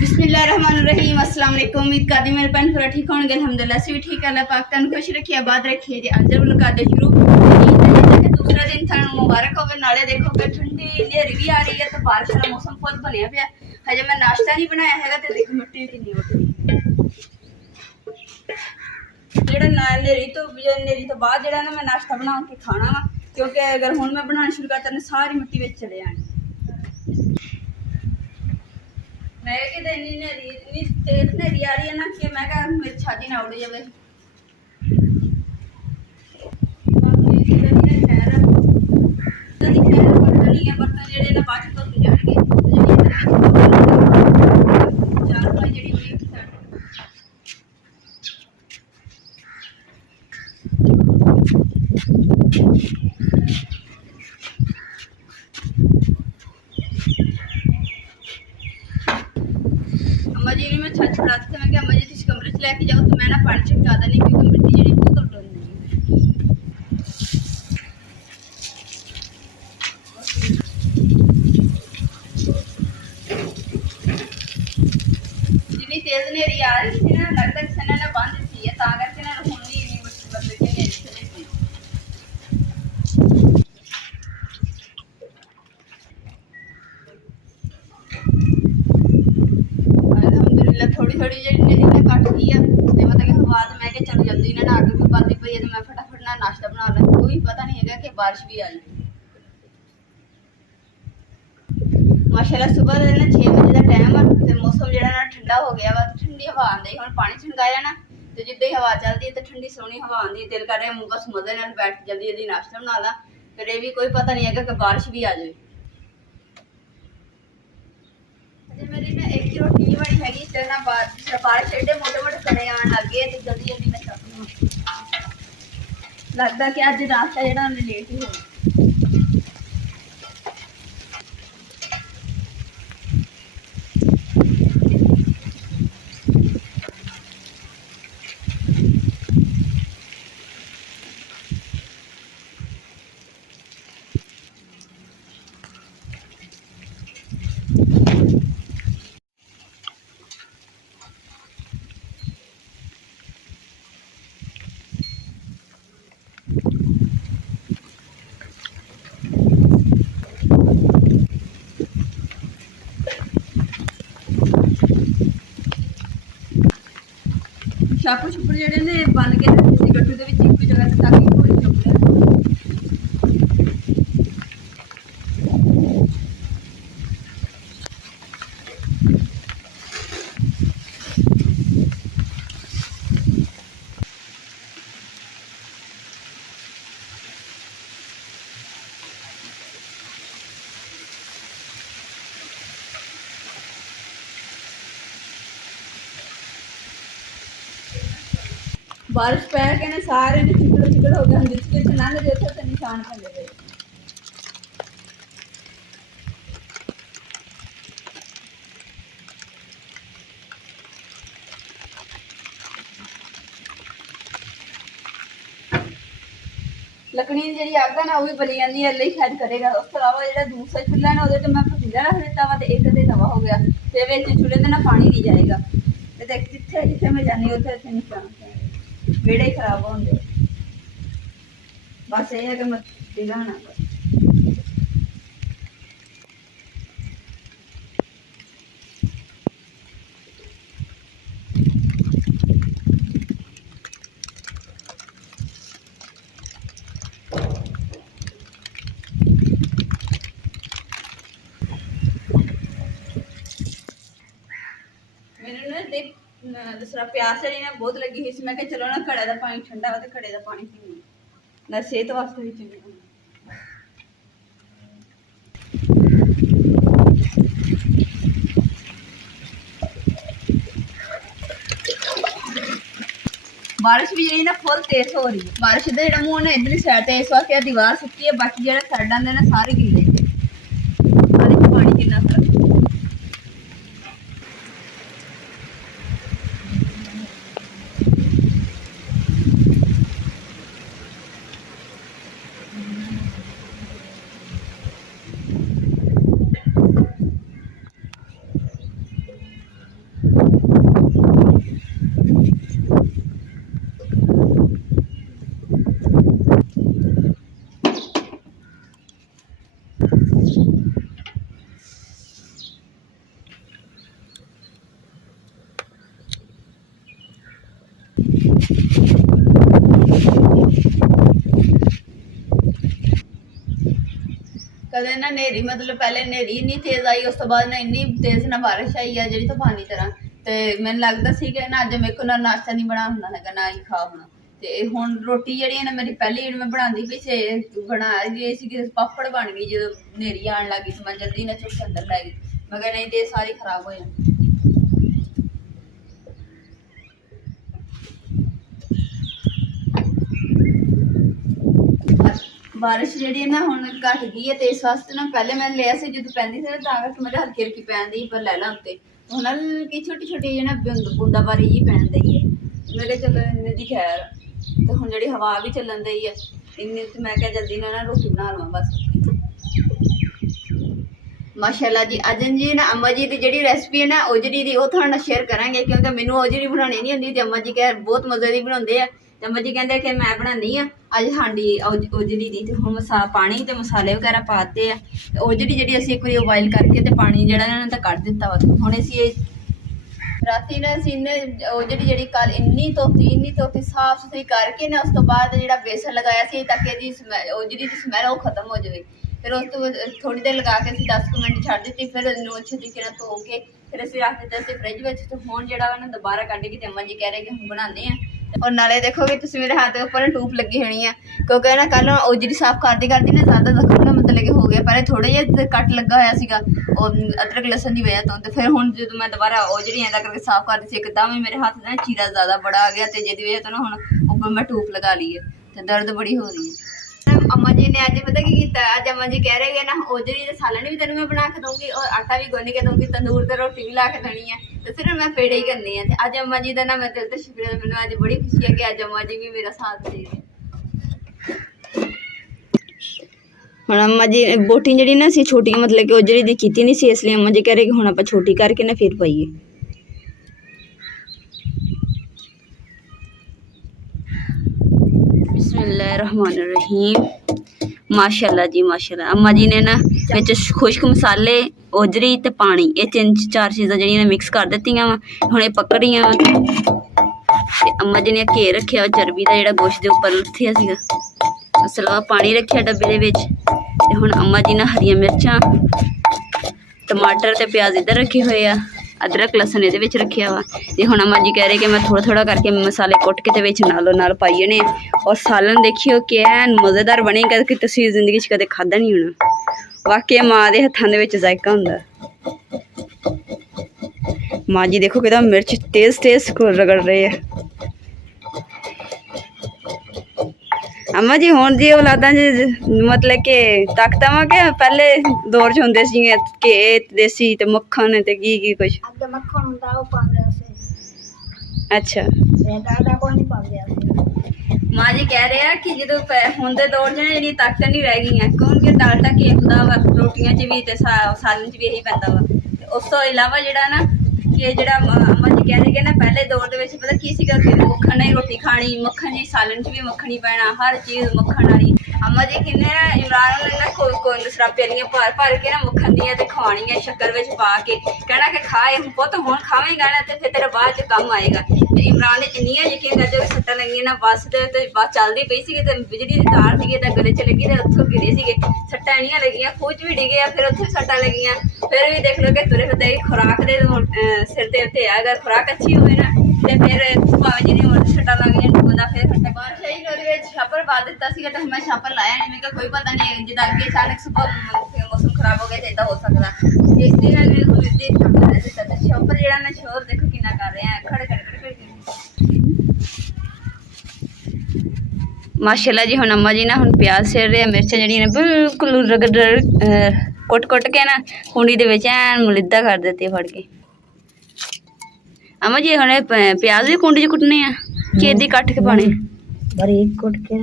बिस्मिल्लाहिर्रहमानिर्रहीम अस्सलाम वालेकुम। उम्मीद करदी मेरे भैन पूरा ठीक होंगे। अल्हम्दुलिल्लाह से भी ठीक है। अल्लाह पाक तन खुश रखिए, आबाद रखिए जी। अज जब मुलाकात शुरू दूसरा दिन थानू मुबारक होवे। नाले देखो कि ठंडी नेरी भी आ रही है तो बारिश वाला मौसम फुल बनया पिया। हजे मैं नाश्ता नहीं बनाया हैगा ते देखो मिट्टी कितनी उठी जेड़ा नेरी तो बाद जेड़ा ना मैं नाश्ता बना के खाना वा, क्योंकि अगर हुण मैं बनाना शुरू करता तो सारी मिट्टी विच चले जानी। मैं कि इतनी तेज नेरी आ रही है ना कि मैं कहा मेरी छाती ना उड़ जाए। बर्तन जेडे ना बाद धोते जाएंगे अम्मा जी ने मैं छत छड़ा दी। मैं अम्मा जी तुम कमरे च लैके जाओ तो मैं ना पानी छिड़का देनी, क्योंकि मिट्टी जी बहुत उड़ रही जितनी तेज नेरी आ रही थी ना, लगता किसी ने बंद दी है करके ना हुण नहीं इन्नी मतलब कि नेरी चली थी। अल्हम्दुलिल्लाह थोड़ी थोड़ी जी नेरी ने कट गई है। मतलब कि हवा तो मैं चलो जल्दी ना आगे भी बाती पई है तो मैं फटाफट ना नाश्ता बना ला। कोई पता नहीं है कि बारिश भी आ जाए। माशाल्लाह सुबह का ना 6 बजे का टाइम है तो मौसम जो ना ठंडा हो गया वा। तो ठंडी हवा आती है। हम पानी छिड़काया ना तो जिद्दां ही हवा चलती है तो ठंडी सोहनी हवा आती है। दिल कर रहा है बस मजे नाल बैठ जल्दी जल्दी नाश्ता बना ला। फिर ये भी कोई पता नहीं है कि बारिश भी आ जाए। मेरी ना एक ही रोटी बनी हैगी ते ना बारिश एडे मोटे मोटे कड़े आने लग गए तो जल्दी जल्दी मैं चल लगता कि अज नाश्ता जो लेट ही हो। छापू छुपड़ जेडे ने बन के रखे सी गट्टू दे विच एक जगह ते ताकि कोई चुप जाए। बारिश पै के ना सारे ने चिकड़ चिकड़ हो गए। जिसके लंघ गए थे निशान पैंदे पे। लकड़ी जी अग है ना वह भी बली जाती है, ही शायद करेगा। उस अलावा जो दूसरा चूल्हा ना वो मैं पतीला रख दिता वा, एक तो तवा हो गया तो चूल्हे से ना पानी नहीं जाएगा। तो जिथे जिथे मैं जानी उथे उथे निशान बेड़े ही खराब होंगे। बस ये है कि मैं दिलाना दूसरा प्यास जी ने बहुत लगी हुई। मैं चलो ना घड़े का पानी ठंडा हो तो घड़े का पानी पीने ना सेहत वास्ते भी चंगा। बारिश भी जी ना फुल तेज हो रही है। बारिश का जो मुँह ना इधरली साइड से इस वास्ते दीवार सुक्की है, बाकी जो साइडा ने ना सारे गिले पानी कितना फर्क। ਕਦੇ ਨਾ ਨੇਰੀ ਮਤਲਬ ਪਹਿਲੇ ਨੇਰੀ ਇੰਨੀ ਤੇਜ਼ ਆਈ, ਉਸ ਤੋਂ ਬਾਅਦ ਨਾ ਇੰਨੀ ਤੇਜ਼ ਨਾ ਬਾਰਿਸ਼ ਆਈ ਆ ਜਿਹੜੀ ਤੂਫਾਨੀ ਤਰ੍ਹਾਂ। ਤੇ ਮੈਨੂੰ ਲੱਗਦਾ ਸੀ ਕਿ ਨਾ ਅੱਜ ਮੇਰੇ ਕੋਲ ਨਾ ਨਾਸ਼ਤਾ ਨਹੀਂ ਬਣਾ ਹੁੰਦਾ ਹੈਗਾ, ਨਾ ਹੀ ਖਾ ਹੋਣਾ। ਤੇ ਹੁਣ ਰੋਟੀ ਜਿਹੜੀ ਹੈ ਨਾ ਮੇਰੀ ਪਹਿਲੀ ਜਿਹੜੀ ਮੈਂ ਬਣਾਉਂਦੀ ਪਈ ਸੀ, ਬਣਾ ਗਈ ਸੀ ਕਿ ਪਾਪੜ ਬਣ ਗਈ ਜਦੋਂ ਨੇਰੀ ਆਉਣ ਲੱਗੀ ਸੀ। ਮੈਂ ਜਲਦੀ ਨਾ ਚੁੱਕ ਅੰਦਰ ਲੈ ਗਈ, ਮੈਂ ਕਿਹਾ ਨਹੀਂ ਤੇ ਸਾਰੀ ਖਰਾਬ ਹੋ ਜਾਣੀ। ਬਾਰਿਸ਼ ਜਿਹੜੀ ਹੈ ਨਾ ਹੁਣ ਘਟ ਗਈ ਹੈ, ਤੇ ਇਸ ਵਾਸਤੇ ਨਾ ਪਹਿਲੇ ਮੈਂ ਲਿਆ ਸੀ ਜਦੋਂ ਪੈਂਦੀ ਸੀ ਨਾ ਤਾਂ ਕਰਕੇ ਮੇਰੇ ਹਲਕੀ ਹਲਕੀ ਪੈਂਦੀ ਪਰ ਲੈ ਲਾ ਉੱਤੇ। ਹੁਣ ਹਲਕੀ ਛੋਟੀ ਛੋਟੀ ਜਿਹੀ ਨਾ ਬੂੰਦਾਬਾਰੀ ਜੀ ਪੈਣ ਦਈ ਹੈ। ਮੈਂ ਕਿਹਾ ਚਲੋ ਇੰਨੇ ਦੀ ਖੈਰ। ਤੇ ਹੁਣ ਜਿਹੜੀ ਹਵਾ ਵੀ ਚੱਲਣ ਦਈ ਹੈ ਇੰਨੀ, ਤੇ ਮੈਂ ਕਿਹਾ ਜਲਦੀ ਨਾਲ ਨਾ ਰੋਟੀ ਬਣਾ ਲਵਾਂ ਬਸ। ਮਾਸ਼ਾਅੱਲਾ ਜੀ ਅੱਜ ਜੀ ਨਾ ਅੰਮਾ ਜੀ ਦੀ ਜਿਹੜੀ ਰੈਸਪੀ ਹੈ ਨਾ ਔਜਰੀ ਦੀ, ਉਹ ਤੁਹਾਡੇ ਨਾਲ ਸ਼ੇਅਰ ਕਰਾਂਗੇ ਕਿਉਂਕਿ ਮੈਨੂੰ ਔਜਰੀ ਬਣਾਉਣੀ ਨਹੀਂ ਹੁੰਦੀ ਤੇ ਅੰਮਾ ਜੀ ਕਹਿ ਬਹੁਤ ਮਜ਼ੇ ਦੀ ਬਣਾਉਂਦੇ ਆ। ਤੇ ਅੰਮਾ ਜੀ ਕਹਿੰਦੇ ਕਿ ਮੈਂ ਬਣਾਉਂਦੀ ਆ ਅੱਜ ਹਾਂਡੀ ਔਜਰੀ ਦੀ। ਤੇ ਹੁਣ ਪਾਣੀ ਤੇ ਮਸਾਲੇ ਵਗੈਰਾ ਪਾਤੇ ਆ। ਤੇ ਔਜਰੀ ਜਿਹੜੀ ਅਸੀਂ ਇੱਕ ਵਾਰੀ ਬੋਇਲ ਕਰਕੇ ਤੇ ਪਾਣੀ ਜਿਹੜਾ ਇਹਨਾਂ ਨੇ ਤਾਂ ਕੱਢ ਦਿੱਤਾ ਵਾ। ਹੁਣ ਅਸੀਂ ਇਹ ਰਾਤੀ ਨਾ ਅਸੀਂ ਔਜਰੀ ਜਿਹੜੀ ਕੱਲ ਇੰਨੀ ਧੋਤੀ ਸਾਫ਼ ਸੁਥਰੀ ਕਰਕੇ ਨਾ, ਉਸ ਤੋਂ ਬਾਅਦ ਜਿਹੜਾ ਬੇਸਨ ਲਗਾਇਆ ਸੀ ਤਾਂ ਕਿ ਇਹਦੀ ਔਜਰੀ ਦੀ ਸਮੈਲ ਉਹ ਖਤਮ ਹੋ ਜਾਵੇ। ਫਿਰ ਉਸ ਤੋਂ ਥੋੜੀ ਦੇਰ ਲਗਾ ਕੇ ਅਸੀਂ 10 ਮਿੰਟ ਛੱਡ ਦਿੱਤੀ। ਫਿਰ ਇਹਨੂੰ ਅੱਛੇ ਤਰੀਕੇ ਨਾਲ ਧੋ ਕੇ ਫਿਰ ਅਸੀਂ ਰੱਖ ਦਿੱਤਾ ਸੀ ਫ੍ਰਿਜ ਵਿੱਚ। ਤੇ ਹੁਣ ਜਿਹੜਾ ਵਾ ਨਾ ਦੁਬਾਰਾ ਕੱਢ ਕੇ ਤੇ ਅੰਮਾ ਜੀ ਕਹਿ ਰਹੇ ਕਿ ਹੁਣ ਬਣਾਉਂਦੇ ਆ। ਔਰ ਨਾਲੇ ਦੇਖੋਗੇ ਤੁਸੀਂ ਮੇਰੇ ਹੱਥ ਦੇ ਉੱਪਰ ਟੂਪ ਲੱਗੀ ਹੋਣੀ ਆ ਕਿਉਂਕਿ ਨਾ ਕੱਲ ਔਜਰੀ ਸਾਫ਼ ਕਰਦੀ ਨਾ ਜ਼ਿਆਦਾ ਜ਼ਖਮ ਨਾ ਮਤਲਬ ਕਿ ਹੋ ਗਿਆ। ਪਹਿਲੇ ਥੋੜਾ ਜਿਹਾ ਕੱਟ ਲੱਗਾ ਹੋਇਆ ਸੀਗਾ ਉਹ ਅਦਰਕ ਲਸਣ ਦੀ ਵਜ੍ਹਾ ਤੋਂ। ਤੇ ਫਿਰ ਹੁਣ ਜਦੋਂ ਮੈਂ ਦੁਬਾਰਾ ਔਜਰੀ ਐਂ ਕਰਕੇ ਸਾਫ਼ ਕਰਦੀ ਸੀ ਇੱਕਦਮ ਹੀ ਮੇਰੇ ਹੱਥ ਦਾ ਚੀਰਾ ਜ਼ਿਆਦਾ ਬੜਾ ਆ ਗਿਆ ਤੇ ਜਿਹਦੀ ਵਜ੍ਹਾ ਤੋਂ ਨਾ ਹੁਣ ਉੱਪਰ ਮੈਂ ਟੂਪ ਲਗਾ ਲਈ ਹੈ ਤੇ ਦਰਦ ਬੜੀ ਹੋ ਰਹੀ ਹੈ। ਅੰਮਾ ਜੀ ਨੇ ਅੱਜ ਪਤਾ ਕੀ ਕੀਤਾ, ਅੱਜ ਅੰਮਾ ਜੀ ਕਹਿ ਰਹੇ ਨਾ ਔਜਰੀ ਦੇ ਸਾਲਣ ਵੀ ਤੈਨੂੰ ਮੈਂ ਬਣਾ ਕੇ ਦਊਂਗੀ ਔਰ ਆਟਾ ਵੀ ਗੁੰਨ ਕੇ ਦਊਂਗੀ, ਤੰਦੂਰ ਤੇ ਰੋਟੀ ਵੀ ਲਾ ਕੇ ਦੇਣੀ ਹੈ ਤੇ ਸਿਰਫ ਮੈਂ ਪੇੜੇ ਹੀ ਕਰਨੇ ਆ। ਤੇ ਅੱਜ ਅੰਮਾ ਜੀ ਦਾ ਨਾ ਮੈਂ ਦਿਲ ਤੋਂ ਸ਼ੁਕਰੀਆ, ਮੈਨੂੰ ਅੱਜ ਬੜੀ ਖੁਸ਼ੀ ਹੈ ਕਿ ਅੱਜ ਅੰਮਾ ਜੀ ਵੀ ਮੇਰਾ ਸਾਥ ਦੇ ਰਹੇ। ਹੁਣ ਅੰਮਾ ਜੀ ਬੋਟੀ ਜਿਹੜੀ ਨਾ ਅਸੀਂ ਛੋਟੀਆਂ ਮਤਲਬ ਕਿ ਔਜਰੀ ਦੀ ਕੀਤੀ ਨਹੀਂ ਸੀ, ਇਸ ਲਈ ਅੰਮਾ ਜੀ ਕਹਿ ਰਹੇ ਕਿ ਹੁਣ ਆਪਾਂ ਛੋਟੀ ਕਰਕੇ ਨਾ ਫਿਰ ਪਾਈਏ। बिस्मिल्लाहिर्रहमानिर्रहीम। माशाल्लाह जी माशाल्लाह। अम्मा जी ने ना विच खुश्क मसाले औजरी ते पानी ये 3-4 चीज़ां जिहड़ियां मिक्स कर दित्तियां वा। हुण ये पक रहियां वा ते अम्मा जी ने घे रखिया चर्बी दा जिहड़ा गोश्त दे उप्पर रखिया सीगा। असला पानी रखिया डब्बे दे विच ते हुण अम्मा जी ने हरियां मिर्चां टमाटर ते प्याज इधर रखे हुए आ, अदरक लसन ये रखिया वा। ते हुण अम्मा जी कह रहे कि मैं थोड़ा थोड़ा करके मसाले कुट के विच नालों नाल पाई जाने। और सालन देखियो कि ऐन मज़ेदार बनेगा कि तुसीं जिंदगी च कदे खादा नहीं होना। वाकई माँ के हत्थां दे विच जायका हुंदा। माँ जी देखो कि मिर्च तेज़ तेज़ रगड़ रहे हैं। अम्मा जी हुण जी औलादां मतलब कि ताकतां वा कि पहले दौर च हुंदे सी घे देसी ते मक्खन ते की कुछ मक्खन हुंदा ओह पांदे सी। अच्छा डालडा कोई नहीं पांदे सी। माँ जी कह रहे हैं कि जो हुंदे दौर च जिहड़ी ताकतां नहीं रह गईयां क्योंकि डालडा घे हुंदा वा रोटियां च भी ते सालन च भी यही पैंदा वा। उस तो इलावा जिहड़ा ना कि जिहड़ा अम्मा जी कह रहे कि ना पहले दौर दे विच पता की सीगा कि मक्खन नाल रोटी खानी, मक्खन जी सालन च भी मक्खन ही पैना, हर चीज़ मक्खन वाली। अम्मा जी किन्ने इमरान ने कोई सरापेलियां भर के ना मक्खन दियां ते खवानियां शक्कर विच पा के कहना कि खाए पुत्त हुण खावेंगा ना ते फिर तेरे बाद च कम आएगा। ते इमरान ने इन्नियां यकीन करदे सट्टां लगियां ना बस ते बस चलदी पई सी ते बिजली दी तार सी ते गले च लगी ते उत्थों गिरे सीगे। सट्टां इन्नियां लगियां खूह च भी डिगे फिर उत्थे सट्टां लगियां। फिर भी देख लो कि तुरे फिरदे खुराक दे सिर ते उत्ते अगर खुराक अच्छी होवे ना ते फिर भावें जिन्नी मर्जी सट्टां लग जाण बंदा फिर हटे बाहर सही ਉਹਦੇ ਵਿੱਚ ਛਾਪਰ ਪਾ ਦਿੱਤਾ ਸੀਗਾ ਤੇ ਮੈਂ ਛਾਪਰ ਲਾਇਆ ਨਹੀਂ। ਮੈਂ ਕਿਹਾ ਕੋਈ ਪਤਾ ਨਹੀਂ ਜਿੱਦਾਂ ਅੱਗੇ ਅਚਾਨਕ ਸੁਬਹ ਮੌਸਮ ਖਰਾਬ ਹੋ ਗਿਆ ਤੇ ਇਦਾਂ ਹੋ ਸਕਦਾ ਇਸ ਲਈ ਨਾਲ ਮੇਰੇ ਕੋਲ ਇੱਥੇ ਛਾਪਰ ਲੈ ਦਿੱਤਾ ਤੇ ਛਾਪਰ ਜਿਹੜਾ ਨਾ ਸ਼ੋਰ ਦੇਖੋ ਕਿੰਨਾ ਕਰ ਰਿਹਾ ਹੈ ਖੜ ਖੜ ਖੜ ਮਾਸ਼ਾਅੱਲਾ ਜੀ। ਹੁਣ ਅੰਮਾ ਜੀ ਨਾ ਹੁਣ ਪਿਆਜ਼ ਸੇੜ ਰਹੇ ਮਿਰਚਾਂ ਜਿਹੜੀਆਂ ਨੇ ਬਿਲਕੁਲ ਰਗੜ ਕੁੱਟ ਕੇ ਨਾ ਕੁੰਡੀ ਦੇ ਵਿੱਚ ਐਨ ਮੁਲਿੱਦਾ ਕਰ ਦਿੱਤੀ ਫੜ ਕੇ। ਅੰਮਾ ਜੀ ਹੁਣ ਪਿਆਜ਼ ਵੀ ਕੁੰਡੀ 'ਚ ਕੁੱਟਣੇ ਆ ਕਿ ਏਦਾਂ ਕੱਟ ਕੇ ਪਾਣੇ? बारीक कुट के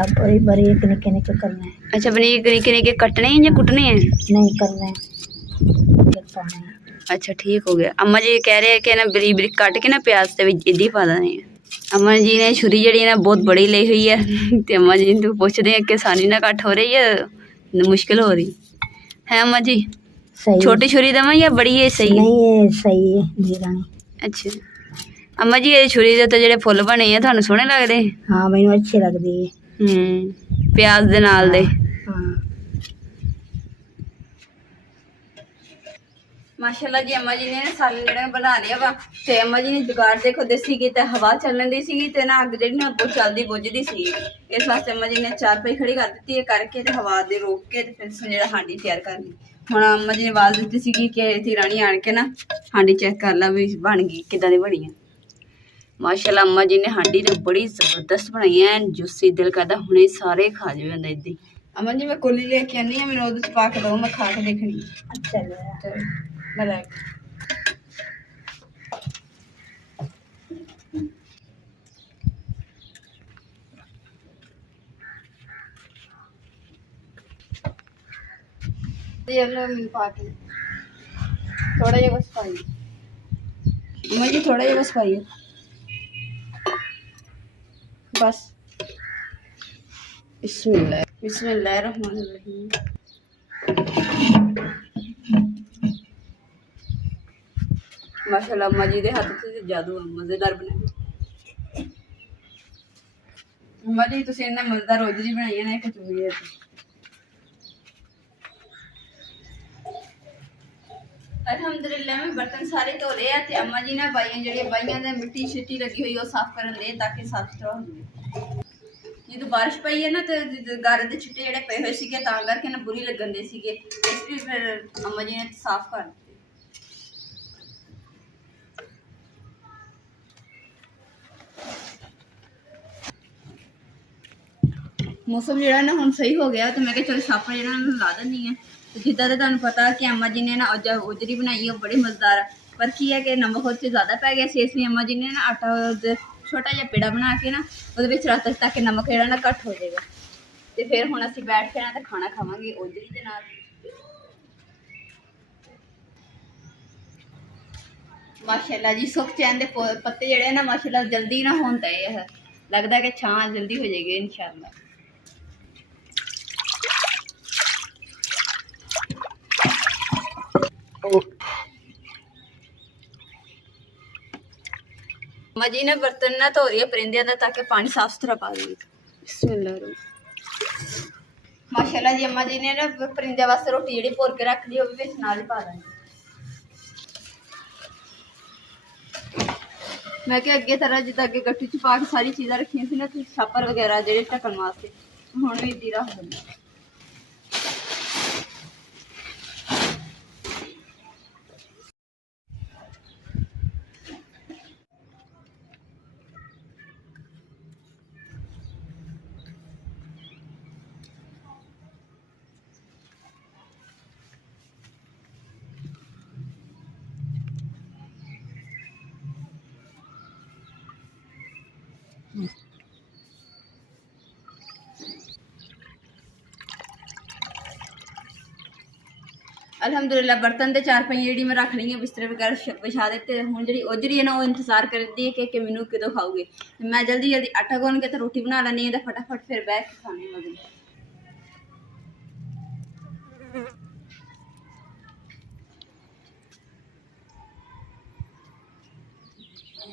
और बारीक निके निके करना है। अच्छा बारीक निके निके कटने हैं या कुटने हैं? नहीं करना है। अच्छा ठीक हो गया। अम्मा जी कह रहे हैं कि ना बारीक बारीक काट के ना प्याज ते इदी पा देने हैं। अम्मा जी ने छुरी जी ना बहुत बड़ी ली हुई है तो अम्मा जी तो पूछते हैं कि आसानी ना कट हो रही है मुश्किल हो रही है? अम्मा जी सही छोटी छुरी देवां या बड़ी है? सही नहीं है सही है जी रानी। अच्छा अम्मा जी ये छुरी दे उत्ते जेह्ड़े फुੱਲ बने आ ਤੁਹਾਨੂੰ ਸੋਹਣੇ ਲੱਗਦੇ? हाँ मैनू अच्छी लगदी है। ਪਿਆਜ਼ ਦੇ ਨਾਲ ਦੇ। हाँ माशाल्लाह जी अम्मा जी ने ना सालन ਜਿਹੜਾ ਬਣਾ ਲਿਆ ਵਾ ਤੇ अम्मा जी ने जुगाड़ देखो देसी ਕੀਤਾ ਹਵਾ ਚੱਲਣ ਦੀ ਸੀਗੀ ਤੇ ਨਾ ਅੱਗ ਜਿਹੜੀ ਨਾ ਬਹੁਤ ਜਲਦੀ ਬੁੱਝਦੀ ਸੀ। ਇਸ ਵਾਸਤੇ अम्मा जी ने ਚਾਰ ਪਈ ਖੜੀ ਕਰ ਦਿੱਤੀ ਹੈ ਕਰਕੇ ਤੇ ਹਵਾ ਦੇ ਰੋਕ ਕੇ ਤੇ ਫਿਰ ਜਿਹੜਾ ਹਾਂਡੀ ਤਿਆਰ ਕਰ ਲਈ। ਹੁਣ अम्मा जी ने ਆਵਾਜ਼ ਦਿੱਤੀ ਸੀਗੀ ਕਿ ਤੀ ਰਾਣੀ ਆਣ ਕੇ ਨਾ ਹਾਂਡੀ ਚੈੱਕ ਕਰ ਲਾ ਵੀ ਬਣ ਗਈ ਕਿਦਾਂ ਦੀ ਬਣੀ ਹੈ। माशाल्लाह अम्मा जी ने हांडी ने बड़ी जबरदस्त बनाई है जूसी दिल करता हुणे सारे खा जावे अंदर इदां ही। अम्मा जी मैं कोली लेके आनी है मैंने ओदे च पा के दो मैं खा के देखनी। अच्छा लगा। मैं लै ये लो मैं पा के थोड़ा जिहा बस पाइए अम्मा जी थोड़ा जिहा बस पाइए बस। बिस्मिल्लाह बिस्मिल्लाहिर्रहमानिर्रहीम। माशाल्लाह अम्मा जी दे हत्थ ते जादू है मज़ेदार बनाए। अम्मा जी तुसीं इन्ना मज़ेदार रोजरी बनाई है ना एक चूरी है। अल्हम्दुलिल्लाह मैं बर्तन सारे धो लए ते अम्मा जी ने बाइयां जेह्ड़ियां बाइयां दे मिट्टी शिट्टी लगी हुई वो साफ करन दे ताकि साफ सुथरा हो जाए। ਜਦੋਂ ਬਾਰਿਸ਼ ਪਈ ਹੈ ਨਾ ਤੇ ਗਾਰੇ ਦੇ ਛਿੱਟੇ ਜਿਹੜੇ ਪਏ ਹੋਏ ਸੀਗੇ ਤਾਂ ਕਰਕੇ ਨਾ ਬੁਰੀ ਲੱਗਣ ਦੇ ਸੀਗੇ ਇਸ ਲਈ ਫਿਰ ਅੰਮਾ ਜੀ ਨੇ ਸਾਫ਼ ਕਰ ਦਿੱਤੇ। ਮੌਸਮ ਜਿਹੜਾ ਨਾ ਹੁਣ ਸਹੀ ਹੋ ਗਿਆ ਤੇ ਮੈਂ ਕਿਹਾ ਚਲੋ ਛਾਪਾ ਜਿਹੜਾ ਨਾ ਲਾ ਦਿੰਦੀ ਆ ਤੇ ਜਿੱਦਾਂ ਦਾ ਤੁਹਾਨੂੰ ਪਤਾ ਕਿ ਅੰਮਾ ਜੀ ਨੇ ਨਾ ਅੱਜ ਉਜਰੀ ਬਣਾਈ ਹੈ ਬੜੀ ਮਜ਼ੇਦਾਰ ਪਰ ਕੀ ਹੈ ਕਿ ਨਮਕ ਉਹ 'ਚ ਜ਼ਿਆਦਾ ਪੈ ਗਿਆ ਸੀ ਇਸ ਲਈ ਅੰਮਾ ਜੀ ਨੇ ਨਾ ਆਟਾ छोटा जिहा पेड़ा बना के ना वो रख ताकि नमक जो ना घट हो जाएगा। तो फिर हुण असीं बैठ के ना तो खाना खावांगे ओजरी दे नाल। माशाल्लाह जी सुख चैन दे पत्ते जिहड़े ना माशाल्लाह जल्दी ना होण ते लगदा कि छां जल्दी हो जाएगी इंशाअल्लाह। अम्मा जी ने बर्तन ना धो रही है परिंदे का ताकि पानी साफ सुथरा पा देगी। माशाल्लाह जी अम्मा जी ने ना परिंदे वास्ते रोटी जी भोर के रख ली वो भी नाल ही पा देंगे। मैं क्या अगे तरह जिदा अगे गट्टू च पा के सारी चीज़ां रखियां सी ना छापर वगैरह जो ढकन वास्ते हुण भी इदां रख देंगे। अलहमदुलिल्लाह बर्तन के चार पाई जी मैं रख ली बिस्तरे वगैरह बिछा देते हूँ जी ओजरी है ना वो इंतजार करती है कि मैनू कदों खाओगे। मैं जल्दी जल्दी आटा गुन के तो रोटी बना लैनी है तो फटाफट फिर बैठ के खाने मजे।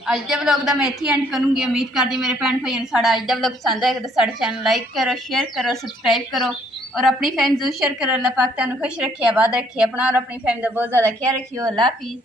अज के व्लॉग का मैं इत्थे एंड करूँगी। उम्मीद करती मेरे भैन भाइयों ने साड़ा अज का व्लॉग पसंद आएगा तो साढ़े चैनल लाइक करो शेयर करो सबसक्राइब करो और अपनी फैमिली जरूर शेयर करो। अल्लाह पाक तुहानू खुश रखे आबाद रखे अपना और अपनी फैमिली का बहुत ज़्यादा ख्याल रखियो। अल्लाह हाफिज़।